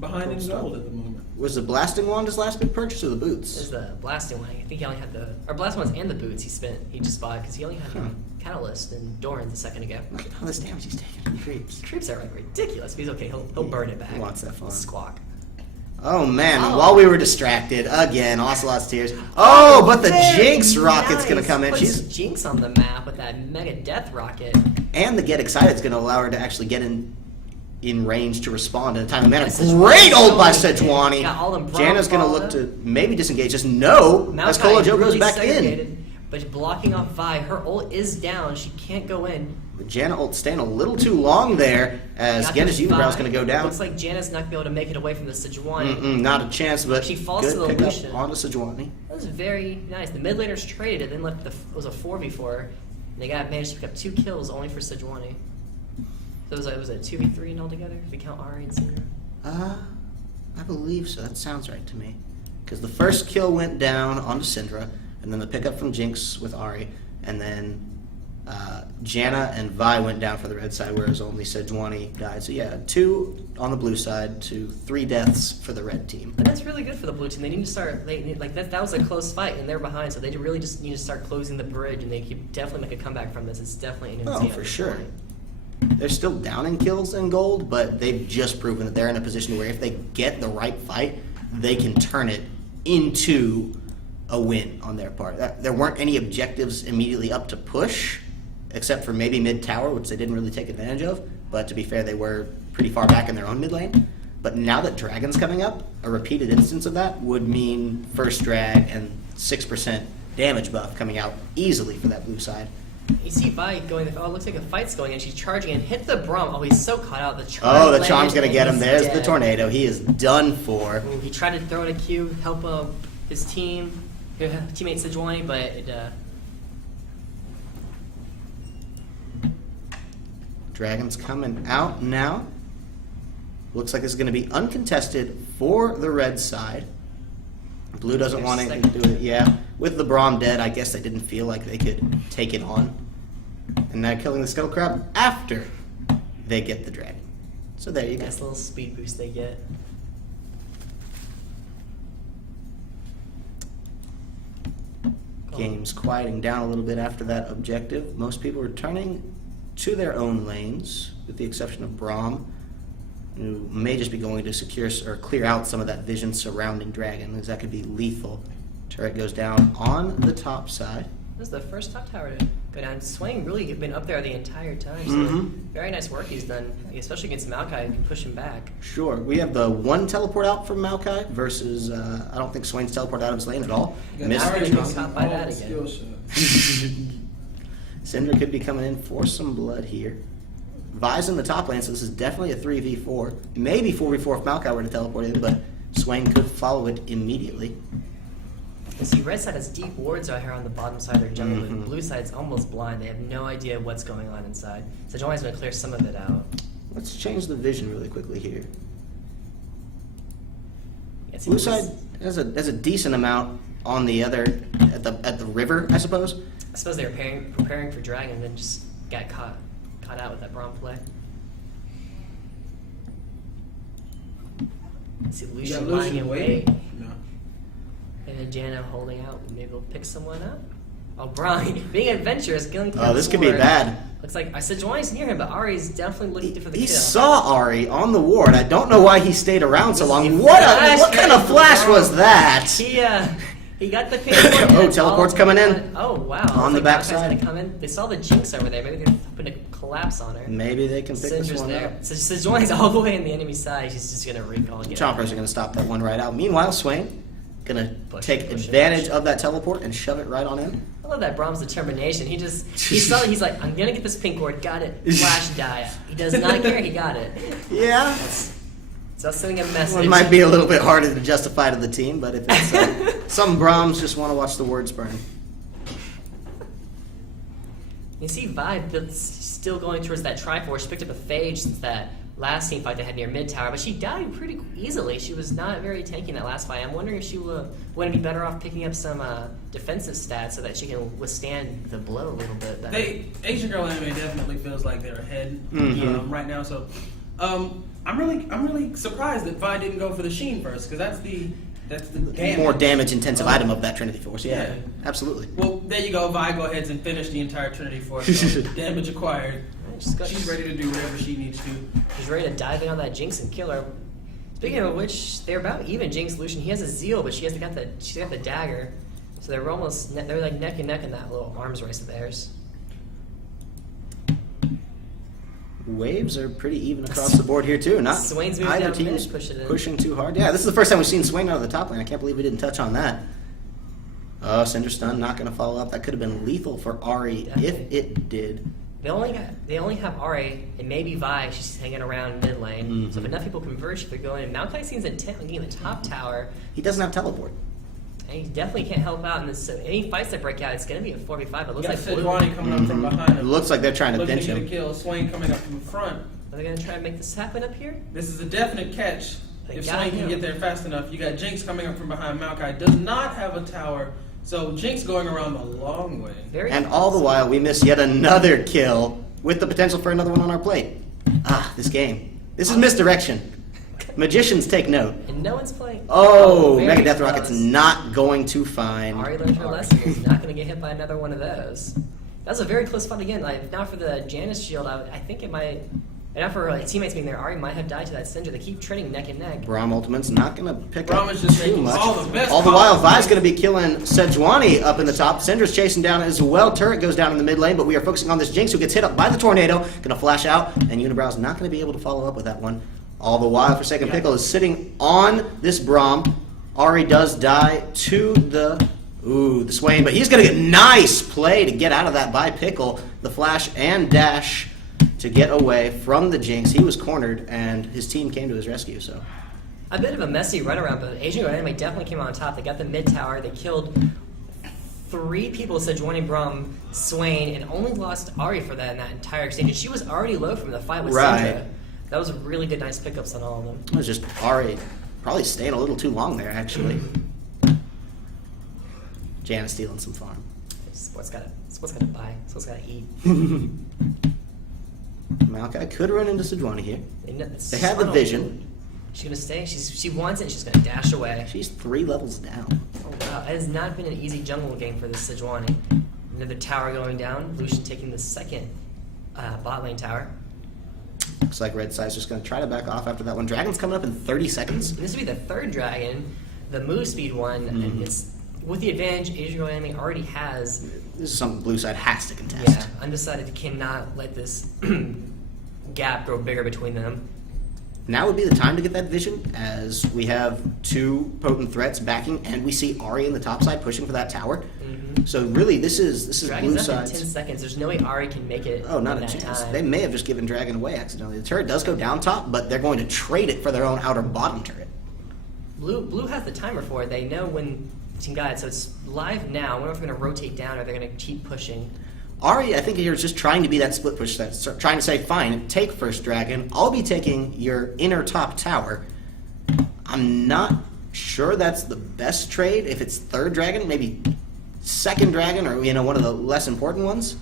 behind in gold at the moment. Was the Blasting Wand his last big purchase or the There's boots? the Blasting one. I think he only had the Blasting ones and the boots he just bought because he only had Catalyst and Doran's a second ago. Look at all this damage he's taking from creeps. Creeps are like ridiculous, but he's okay. He'll burn it back. He wants that fun. Squawk. Oh man, Oh. while we were distracted, again, Ocelot's Tears. Oh, but the Very Jinx rocket's gonna nice. come in. Puts She's Jinx on the map with that mega death rocket. and the Get Excited's gonna allow her to actually get in range to respond in a timely manner. This is Great really ult by good. Sejuani. Got all them Braum Jana's gonna followed. look to maybe disengage. Just no, as Maokai Kolo Joe goes really back segregated, in. but blocking off Vi. Her ult is down. She can't go in. But Jana ult staying a little too long there as Got Genna's the Unibrow's Vi. gonna go down. Looks like Jana's not gonna be able to make it away from the Sejuani. Not a chance, but She falls good to the pickup Lucian. onto Sejuani. That was very nice. The mid laners traded and then left it was a 4v4. And they managed to pick up 2 kills only for Sejuani. So it was a 2v3 and altogether if we count Ari and Syndra. I believe so. That sounds right to me. Because the first kill went down onto Syndra, and then the pickup from Jinx with Ari, and then Janna and Vi went down for the red side, whereas only Sejuani died. So yeah, 2 on the blue side to 3 deaths for the red team. But that's really good for the blue team. They need to start. That was a close fight, and they're behind, so they really just need to start closing the bridge, and they could definitely make a comeback from this. It's definitely an Oh, for sure. They're still down in kills and gold, but they've just proven that they're in a position where if they get the right fight, they can turn it into a win on their part. There weren't any objectives immediately up to push, except for maybe mid tower, which they didn't really take advantage of. But to be fair, they were pretty far back in their own mid lane. But now that Dragon's coming up, a repeated instance of that would mean first drag and 6% damage buff coming out easily for that blue side. You see Vi going, oh, it looks like a fight's going, and she's charging and hit the Braum. Oh, he's so caught out. The charm Oh, the landed, charm's going to and get him. he's There's the dead. tornado. He is done for. Ooh, he tried to throw in a Q, help his teammate Sejuani, but it, Dragon's coming out now. Looks like it's going to be uncontested for the red side. Blue doesn't want anything to do with it. Yeah, with the Braum dead, I guess they didn't feel like they could take it on. And now killing the Scuttle Crab after they get the dragon. So there you go. nice little speed boost they get. Game's quieting down a little bit after that objective. Most people returning to their own lanes, with the exception of Braum, who may just be going to secure or clear out some of that vision surrounding Dragon, as that could be lethal. Turret goes down on the top side. This is the first top tower to go down. Swing really been up there the entire time. So very nice work he's done, especially against Maokai, who can push him back. Sure. We have the one teleport out from Maokai versus, I don't think Swain's teleport out of his lane at all. Missed Ari the gets caught by that Skill again. shot. Syndra could be coming in for some blood here. Vi's in the top lane, so this is definitely a 3v4. Maybe 4v4 if Maokai were to teleport in, but Swain could follow it immediately. You see, red side has deep wards right here on the bottom side of their jungle, and blue side's almost blind. They have no idea what's going on inside. So Sejuani's going to clear some of it out. Let's change the vision really quickly here. Yeah, see, Blue side has a decent amount on the other at the river, I suppose. I suppose they were preparing for dragon, and then just got caught out with that Braum play. See You got Lucian lying Lucian in waiting. wait, No. and then Janna holding out. Maybe they'll pick someone up. Oh, Brian, being adventurous, killing. Oh, this could be bad. Looks like I said Sejuani's near him, but Ari's definitely looking for the He kill. saw Ari on the ward. I don't know why he stayed around so long. He What flashed kind of right flash from was that? He got the ping. Oh, teleport's coming in. Oh, wow. On the Looks like backside. Maokai's gonna come in. They saw the Jinx over there. Maybe they're hoping to collapse on her. Maybe they can pick this Syndra's one there. up. So Sejuani's all the way on the enemy side. She's just gonna recall and get Chompers are going to stop that one right out. Meanwhile, Swain going to Push take it, push it, advantage push it. of that teleport and shove it right on in. I love that Braum's determination. He saw it, he's like, I'm gonna get this pink ward, got it. Flash die. He does not care, he got it. Yeah. So that's sending a message. It might be a little bit harder to justify to the team, but if it's some Brahms just want to watch the words burn. You see Vibe that's still going towards that Triforce. She picked up a Phage since that last team fight they had near mid tower, but she died pretty easily. She was not very tanky in that last fight. I'm wondering if she wouldn't be better off picking up some defensive stats so that she can withstand the blow a little bit better. Asian Girl Anime definitely feels like they're ahead right now. So I'm really surprised that Vi didn't go for the Sheen first, because that's the damage. More damage intensive item of that Trinity Force. Yeah, Yeah. absolutely. Well, there you go. Vi go ahead and finish the entire Trinity Force. So damage acquired. She's ready to do whatever she needs to. She's ready to dive in on that Jinx and kill her. Speaking of which, they're about even. Jinx Lucian. He has a Zeal, but she's got the dagger. So they're almost they're like neck and neck in that little arms race of theirs. Waves are pretty even across the board here too. Not Swain's moving either down team mid, is push it in. pushing too hard. Yeah, this is the first time we've seen Swain out of the top lane. I can't believe we didn't touch on that. Oh, Cinder Stun not going to follow up. That could have been lethal for Ari if Definitely. it did. They only have Ari and maybe Vi. She's hanging around mid lane. So if enough people converge, they're going in. Maokai seems intent on getting the top tower. He doesn't have teleport. And he definitely can't help out in this. So any fights that break out, it's going to be a 4v5. It You looks got like Blue. Sejuani coming up from behind It him. looks like they're trying to Looking pinch to get a him. kill. Swain coming up from the front. Are they going to try and make this happen up here? This is a definite catch. They If got Swain can him. get there fast enough. You got Jinx coming up from behind Maokai. Does not have a tower. So Jinx going around a long way. Very And all the while, we miss yet another kill with the potential for another one on our plate. Ah, this game. This is misdirection. Magicians take note. And no one's playing. Oh, very Mega Death close. Rocket's not going to find Ari learned her lesson. He's not going to get hit by another one of those. That was a very close fight again. Like, not for the Janus shield, I think it might. And not for teammates being there, Ari might have died to that Syndra. They keep trading neck and neck. Braum Ultimate's not going to pick Braum up is just too making much. all the best All the while, calls. Vi's going to be killing Sejuani up in the top. Syndra's chasing down as well. Turret goes down in the mid lane, but we are focusing on this Jinx who gets hit up by the tornado. Going to flash out, and Unibrow's not going to be able to follow up with that one. All the while, Forsaken Pickle is sitting on this Braum. Ari does die to the... Ooh, the Swain, but he's going to get nice play to get out of that by Pickle. The flash and dash to get away from the Jinx. He was cornered, and his team came to his rescue. So A bit of a messy runaround, but Asian Girl Anime definitely came out on top. They got the mid tower. They killed 3 people, Sejuani, Brum, Swain, and only lost Ari for that in that entire exchange. And she was already low from the fight with Right. Syndra. That was really good, nice pickups on all of them. it was just Ari probably staying a little too long there, actually. Jana stealing some farm. Sports gotta buy. Sports gotta eat. Malachi could run into Sejuani here. It's They have the subtle. vision. She's gonna stay. She wants it. She's gonna dash away. She's 3 levels down. Oh wow, it has not been an easy jungle game for this Sejuani. Another tower going down. Lucian taking the second bot lane tower. Looks like Red Side's just going to try to back off after that one. Dragon's coming up in 30 seconds. And this would be the 3rd dragon, the move speed one, and it's with the advantage Asian Girl Anime already has. This is something Blue Side has to contest. Yeah, Undecided cannot let this gap grow bigger between them. Now would be the time to get that vision, as we have 2 potent threats backing, and we see Ari in the top side pushing for that tower. So really, this is Dragon's Blue up in 10 Side's. seconds. There's no way Ari can make it. Oh, not in a that chance. time. They may have just given Dragon away accidentally. The turret does go down top, but they're going to trade it for their own outer bottom turret. Blue has the timer for it. They know when Team Guide, so it's live now. I wonder if they're going to rotate down or they're going to keep pushing. Ari, I think here is just trying to be that split push, that's trying to say, fine, take first Dragon. I'll be taking your inner top tower. I'm not sure that's the best trade. If it's 3rd Dragon, maybe 2nd Dragon, or one of the less important ones.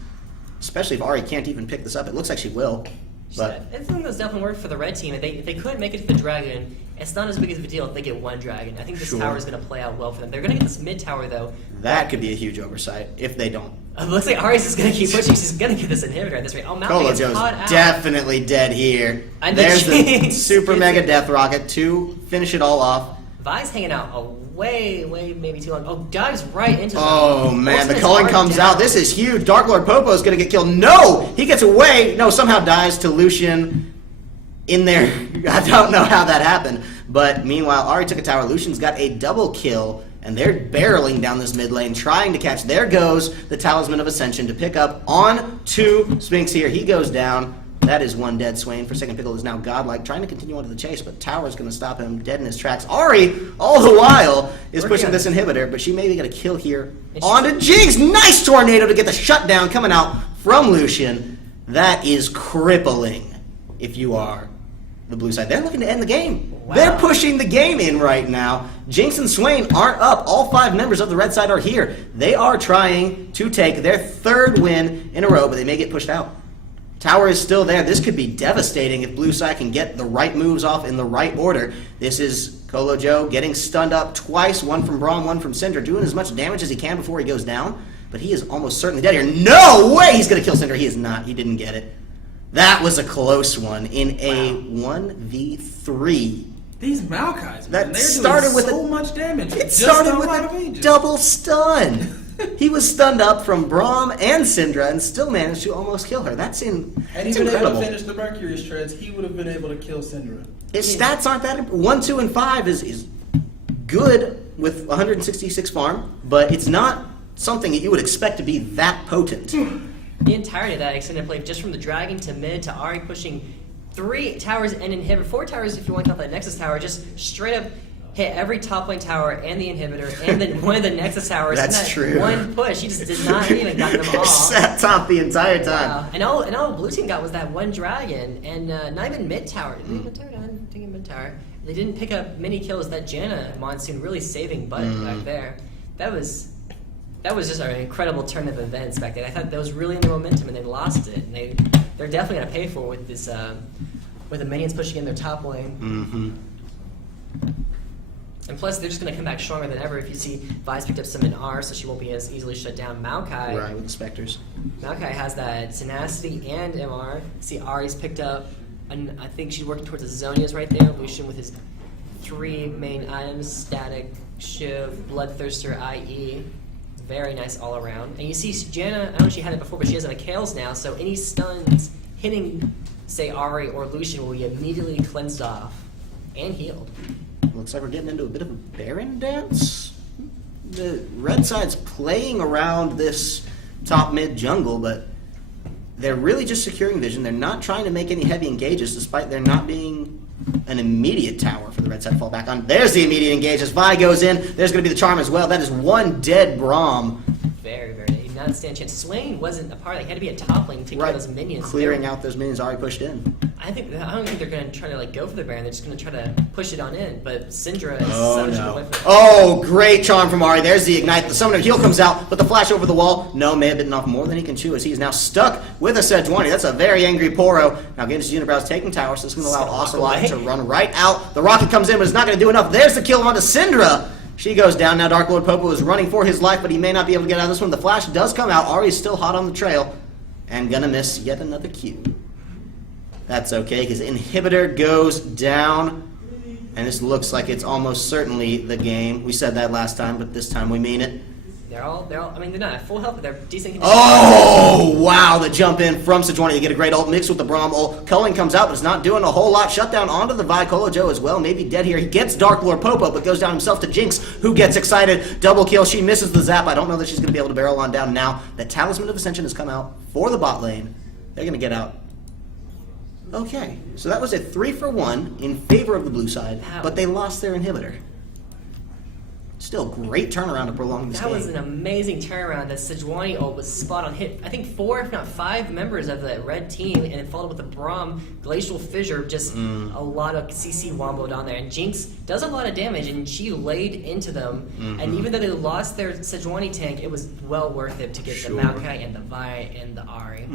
Especially if Ari can't even pick this up. It looks like she will. But I think that's definitely worked for the red team. If they couldn't make it to the dragon, it's not as big of a deal if they get 1 dragon. I think this Sure. tower is going to play out well for them. They're going to get this mid tower though. that could be a huge oversight if they don't. It looks like Ari's is going to keep pushing. She's going to get this inhibitor at this rate. Oh, Malphite Colo gets Joe's caught out. definitely dead here. And the There's the Jinx super gets mega it. death rocket to finish it all off. Vi's hanging out a way maybe too long. Oh, dives right into Oh them. man, the Ultimates culling are comes down. out. This is huge. Dark Lord Popo is going to get killed. No! He gets away. No, somehow dies to Lucian in there. I don't know how that happened. But meanwhile, Ari took a tower. Lucian's got a double kill. And they're barreling down this mid lane, trying to catch. There goes the Talisman of Ascension to pick up on 2 Sphinx here. He goes down. That is 1 dead. Swain for second Pickle is now godlike, trying to continue on to the chase, but Tower's going to stop him dead in his tracks. Ari, all the while, is Working pushing on this it. inhibitor, but she may be going to kill here. And On to Jinx! Nice tornado to get the shutdown coming out from Lucian. That is crippling if you are the blue side. They're looking to end the game. Wow. They're pushing the game in right now. Jinx and Swain aren't up. All 5 members of the red side are here. They are trying to take their 3rd win in a row, but they may get pushed out. Tower is still there. This could be devastating if blue side can get the right moves off in the right order. This is Colo Joe getting stunned up twice, 1 from Braum, 1 from Syndra, doing as much damage as he can before he goes down, but he is almost certainly dead here. No way he's going to kill Syndra. He is not. He didn't get it. That was a close one in a 1v3. These Maokais, man, That they're started doing with so a- much damage. It just started on with Light of a Ages. double stun. He was stunned up from Braum and Syndra and still managed to almost kill her. That's Had he that's been able to incredible. finish the Mercury shreds, he would have been able to kill Syndra. His stats aren't that important. 1, 2, and 5 is good with 166 farm, but it's not something that you would expect to be that potent. The entirety of that extended play, just from the dragon to mid to Ari pushing 3 towers and inhibitor, 4 towers if you want to count that Nexus tower, just straight up hit every top lane tower and the inhibitor and then one of the Nexus towers. That's in that true. One push, he just did not even got them all. Sat top the entire time. Wow. And all blue team got was that 1 dragon and not even mid tower. Didn't even tower down, taking mid tower. They didn't pick up many kills. That Janna Monsoon really saving butt back there. That was just an incredible turn of events back then. I thought that was really in their momentum, and they lost it. And they're definitely gonna pay for it with this with the minions pushing in their top lane. Mm-hmm. And plus, they're just gonna come back stronger than ever. If you see Vi's picked up some in R, so she won't be as easily shut down. Maokai, Right, with the Spectres. Maokai has that tenacity and MR. See, Ari's picked up. I think she's working towards the Zonias right there. Lucian with his 3 main items: Static, Shiv, Bloodthirster, IE. Very nice all around. And you see Janna, I don't know if she had it before, but she has it on Kale's now, so any stuns hitting, say, Ari or Lucian will be immediately cleansed off and healed. Looks like we're getting into a bit of a Baron dance. the red side's playing around this top mid jungle, but they're really just securing vision. They're not trying to make any heavy engages, despite there not being an immediate tower for the red side to fall back on. There's the immediate engage. As Vi goes in, there's going to be the charm as well. That is one dead Braum. Very, very. He did not stand a chance. Swain wasn't a part of it. He had to be a top lane to take care of those minions. Clearing out those minions already pushed in. I don't think they're going to try to go for the Baron. They're just going to try to push it on in. But Syndra is Oh, so no. away from it. Oh, great charm from Ari. There's the ignite. The summoner heal comes out, but the flash over the wall. No, may have bitten off more than he can chew as he is now stuck with a Sejuani. That's a very angry Poro. Now Games Unibrow's taking tower, so this is going to allow Ocelot to run right out. The rocket comes in, but it's not going to do enough. There's the kill onto Syndra. She goes down. Now Dark Lord Popo is running for his life, but he may not be able to get out of this one. The flash does come out. Ari's still hot on the trail and gonna miss yet another Q. That's okay, because Inhibitor goes down, and this looks like it's almost certainly the game. We said that last time, but this time we mean it. They're all, I mean, they're not at full health, but they're decent condition. Oh, wow, the jump in from Sejuani. You get a great ult mixed with the Braum ult. Culling comes out, but it's not doing a whole lot. Shut down onto the Vi. Kolojo as well, maybe dead here. He gets Dark Lord Popo, but goes down himself to Jinx, who gets excited. Double kill, she misses the zap. I don't know that she's going to be able to barrel on down now. The Talisman of Ascension has come out for the bot lane. They're going to get out. Okay, so that was a 3-for-1 in favor of the blue side, but they lost their inhibitor. Still, great turnaround to prolong this That game. was an amazing turnaround. That Sejuani ult was spot on hit. I think 4, if not 5 members of the red team, and it followed with the Braum Glacial Fissure, just a lot of CC womboed on there. And Jinx does a lot of damage, and she laid into them. And even though they lost their Sejuani tank, it was well worth it to get the Maokai and the Vi and the Ari.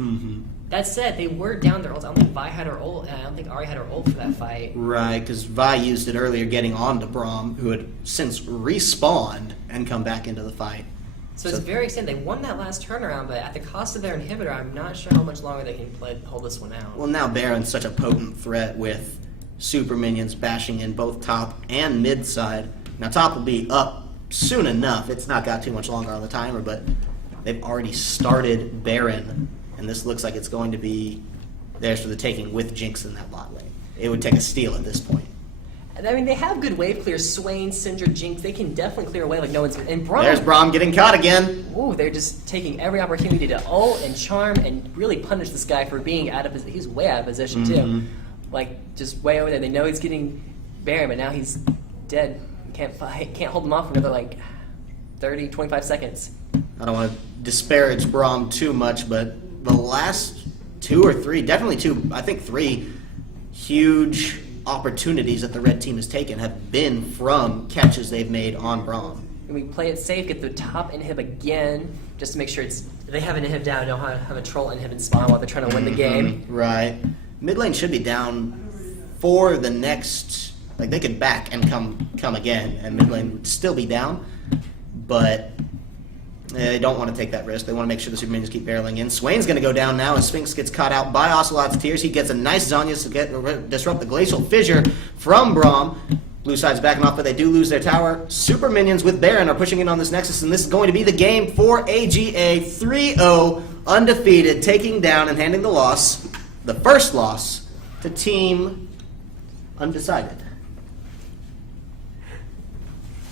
That said, they were down their ults. I don't think Vi had her ult, and I don't think Ari had her ult for that fight. Right, because Vi used it earlier getting onto Braum, who had since respawned and come back into the fight. So it's very exciting. They won that last turnaround, but at the cost of their inhibitor, I'm not sure how much longer they can hold this one out. Well, now Baron's such a potent threat with super minions bashing in both top and mid side. Now top will be up soon enough. It's not got too much longer on the timer, but they've already started Baron, and this looks like it's going to be theirs for the taking with Jinx in that bot lane. It would take a steal at this point. I mean, they have good wave clears. Swain, Syndra, Jinx, they can definitely clear away like no one's... And Braum... There's Braum getting caught again. Ooh, they're just taking every opportunity to ult and charm and really punish this guy for being out of... He's way out of position, too. Like, just way over there. They know he's getting Baron, but now he's dead. Can't fight. Can't hold him off for another, like, 30, 25 seconds. I don't want to disparage Braum too much, but the last 2 or 3, definitely 2, I think 3 huge opportunities that the red team has taken have been from catches they've made on Braum. And we play it safe, get the top inhib again, just to make sure it's... They have an inhib down, don't have a troll inhib in spawn while they're trying to win the game. Right. Mid lane should be down for the next... Like, they could back and come again, and mid lane would still be down, but they don't want to take that risk. They want to make sure the super minions keep barreling in. Swain's going to go down now as Sphinx gets caught out by Ocelot's Tears. He gets a nice Zanya to disrupt the Glacial Fissure from Braum. Blue side's backing off, but they do lose their tower. Super minions with Baron are pushing in on this Nexus, and this is going to be the game for AGA. 3-0, undefeated, taking down and handing the loss, the first loss, to Team Undecided.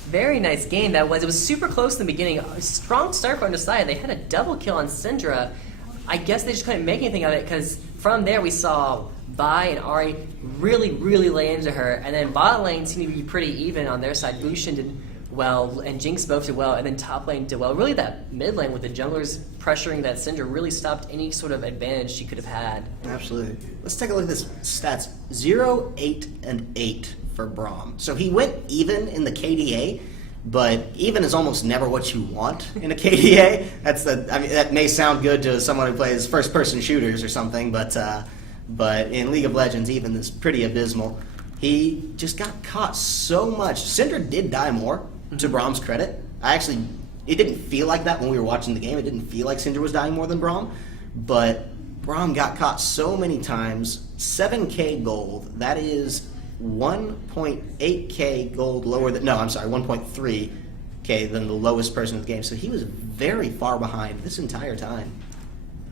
Very nice game that was. It was super close in the beginning. A strong start for Undecided. They had a double kill on Syndra. I guess they just couldn't make anything of it because from there we saw Vi and Ari really, really lay into her. And then bot lane seemed to be pretty even on their side. Lucian did well and Jinx both did well. And then top lane did well. Really that mid lane with the junglers pressuring that Syndra really stopped any sort of advantage she could have had. Absolutely. Let's take a look at this stats. 0, 8, and 8 for Braum. So he went even in the KDA, but even is almost never what you want in a KDA. I mean, that may sound good to someone who plays first-person shooters or something, but in League of Legends, even is pretty abysmal. He just got caught so much. Syndra did die more, to Braum's credit. It didn't feel like that when we were watching the game. It didn't feel like Syndra was dying more than Braum, but Braum got caught so many times. 7k gold. That is 1.8k gold lower than... No, I'm sorry, 1.3k than the lowest person in the game. So he was very far behind this entire time.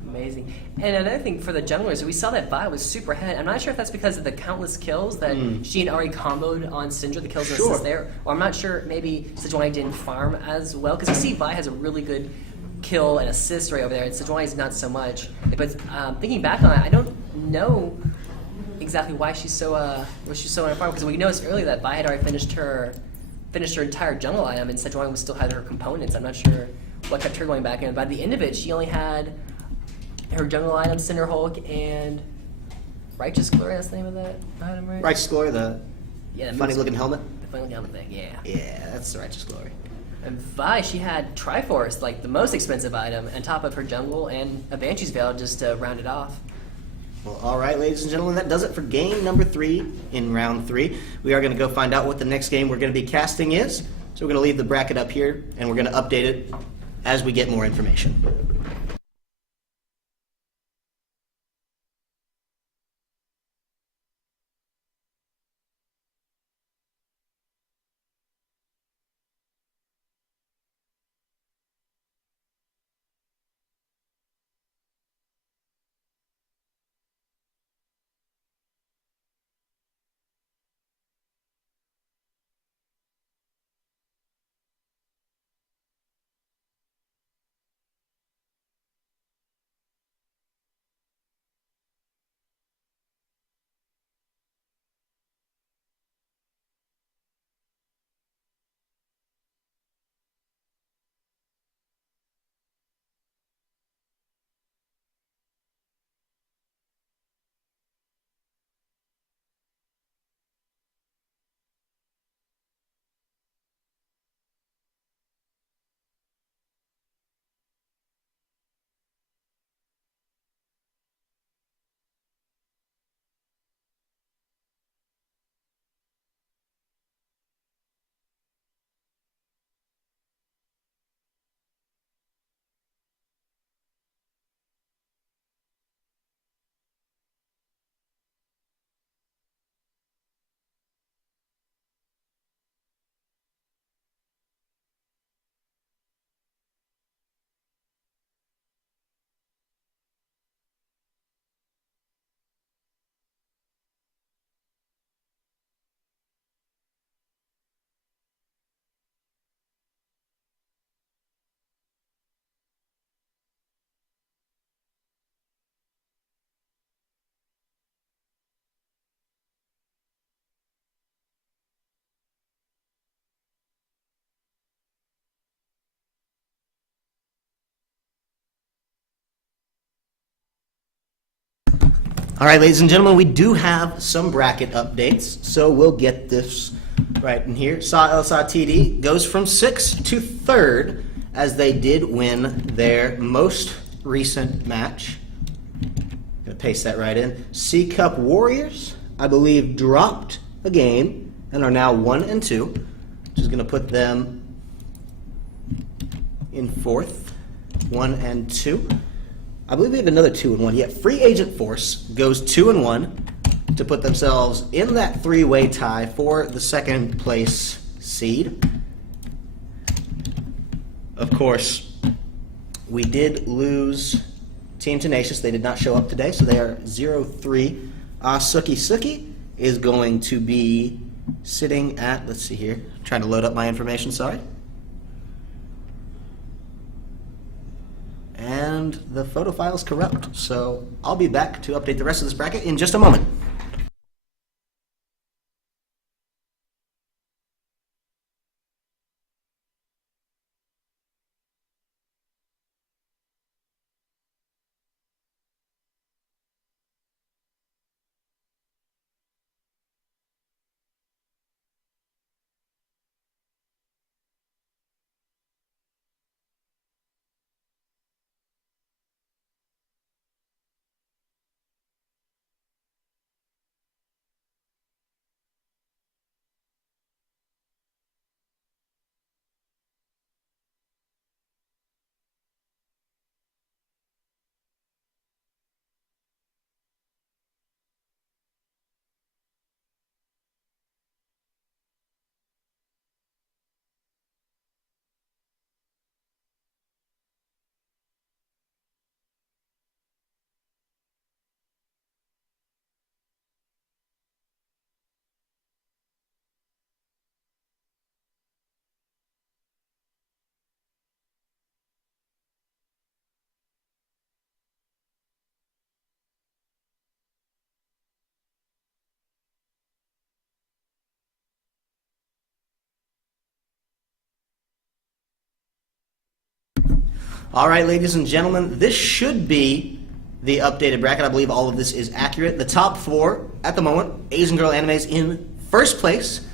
Amazing. And another thing for the junglers, we saw that Vi was super ahead. I'm not sure if that's because of the countless kills that she had already comboed on Syndra, the kills and Sure. assists there, or I'm not sure maybe Sejuani didn't farm as well, because you see Vi has a really good kill and assist rate over there, and Sejuani's not so much. But thinking back on it, I don't know exactly why she's so on a farm, because we noticed earlier that Vi had already finished her entire jungle item, and Sejuani was still had her components. I'm not sure what kept her going back in. By the end of it, she only had her jungle item, Cinder Hulk, and Righteous Glory. That's the name of that item, right? Righteous Glory, the Yeah, funny looking helmet. The funny looking helmet thing. Yeah. Yeah, that's the Righteous Glory. And Vi, she had Triforce, like the most expensive item, on top of her jungle, and a Banshee's Veil just to round it off. Well, all right, ladies and gentlemen, that does it for game number 3 in round 3. We are going to go find out what the next game we're going to be casting is. So we're going to leave the bracket up here, and we're going to update it as we get more information. All right, ladies and gentlemen, we do have some bracket updates, so we'll get this right in here. Sa TD goes from 6th to 3rd as they did win their most recent match. Gonna paste that right in. C Cup Warriors, I believe, dropped a game and are now 1 and 2, which is gonna put them in 4th, 1 and 2. I believe we have another 2 and 1. Yeah, Free Agent Force goes 2 and 1 to put themselves in that 3-way tie for the 2nd place seed. Of course, we did lose Team Tenacious. They did not show up today, so they are 0-3. Suki is going to be sitting at, let's see here, trying to load up my information, sorry. And the photo file is corrupt, so I'll be back to update the rest of this bracket in just a moment. All right, ladies and gentlemen, this should be the updated bracket. I believe all of this is accurate. The top 4 at the moment, Asian Girl Animes in first place,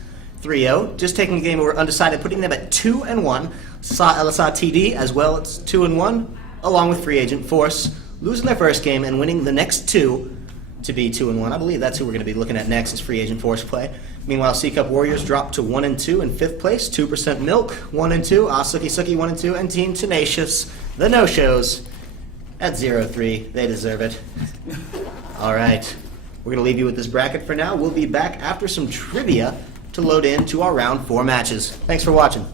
3-0. Just taking the game over Undecided, putting them at 2-1. LSA TD as well, it's 2-1, along with Free Agent Force, losing their first game and winning the next 2 to be 2-1. I believe that's who we're going to be looking at next is Free Agent Force play. Meanwhile, C-Cup Warriors dropped to 1-2 in 5th place, 2% Milk, 1-2, Asuki Suki 1-2, and Team Tenacious, the no-shows, at 0-3. They deserve it. All right, we're going to leave you with this bracket for now. We'll be back after some trivia to load into our round 4 matches. Thanks for watching.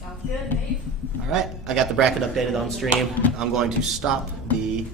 Sounds good, Nate. All right, I got the bracket updated on stream. I'm going to stop the